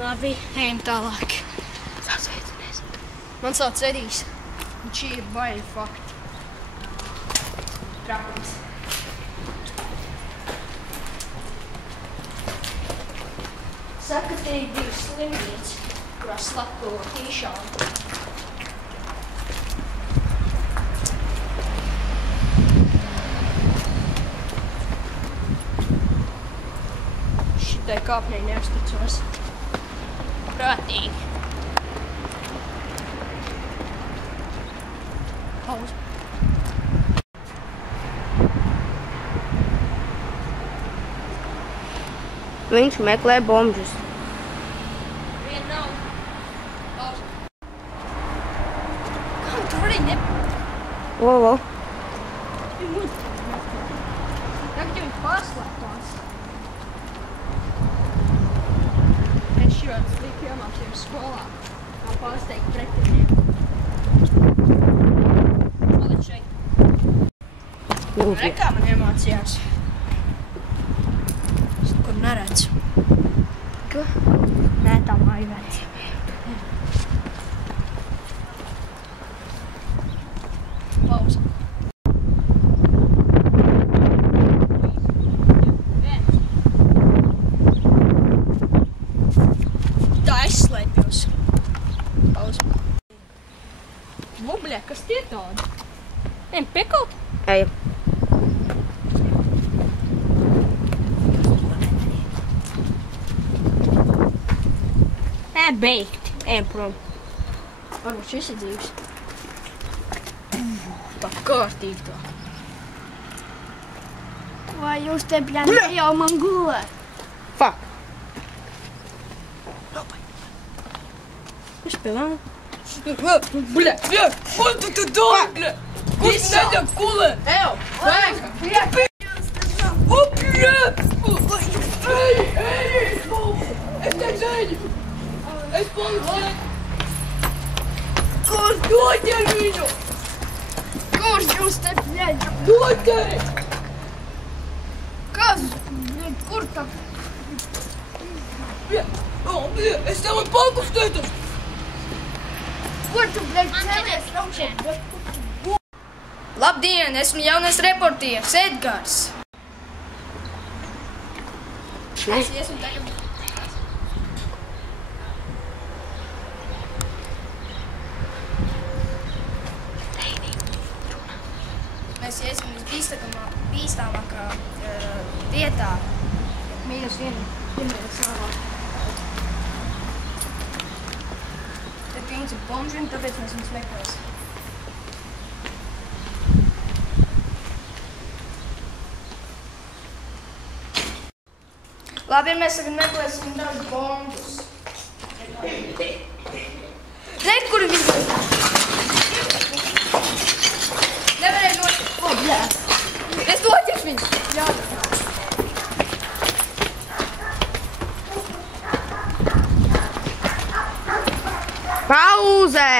Labi, ejam tālāk. Sasveicinies. Man sauc Edijs. Un šī ir baigi fakti. Trakums. Saka, te ir divas slimnīcas, kurās slepkavo tīšām. Šitai kāpnei neuzticos. Prātīgi. Pauz. Viņš meklē bombžus. Vien nav. Pauz. Kā tu vari Vo. Tagad jau ir pārslēgtās. Es šāds līku iemācījos skolā. Kā pārsteigt pretinieku. Paliec šeit. Rekā man iemācījās. Es tur neredzu. Ko? Nē, tā māja vec. Pauza. Tā aizslēpjos. Pauza. Bubļē, kas tie tādi? Ejam piekaut? Ejam. Beigti. Ejam prom. Varbūt šis ir dzīves. Tā kārtīgi tā. Vai jūs te bļāni jau man gulēt? Fuck. Kas spēlē? Бля, он тут и дом, бля! Пусть Надя кула! Ew! Vajag! О, бля! Эй! Es teicu, es palicu! Kurš noķer viņu? Kurš jūs te bļāni? Noķeri! Kas? Kur tā? Bля, es tev palku skaitos! Kur tu bļāni cēlies augšā? Labdien, esmu jaunais reportieris Edgars. Es esmu tagad... Mēs iesim visbīstamākā vietā. -1. Pirmajā sāvā. Tad viņus ir bombži, un tāpēc mēs viņus meklēsim. Labi, mēs tagad meklēsim tādus bombus. Zini, kur viņi ir? Nevarēju noķert. O, bļā! Es noķeršu viņus. Jā. Pauze!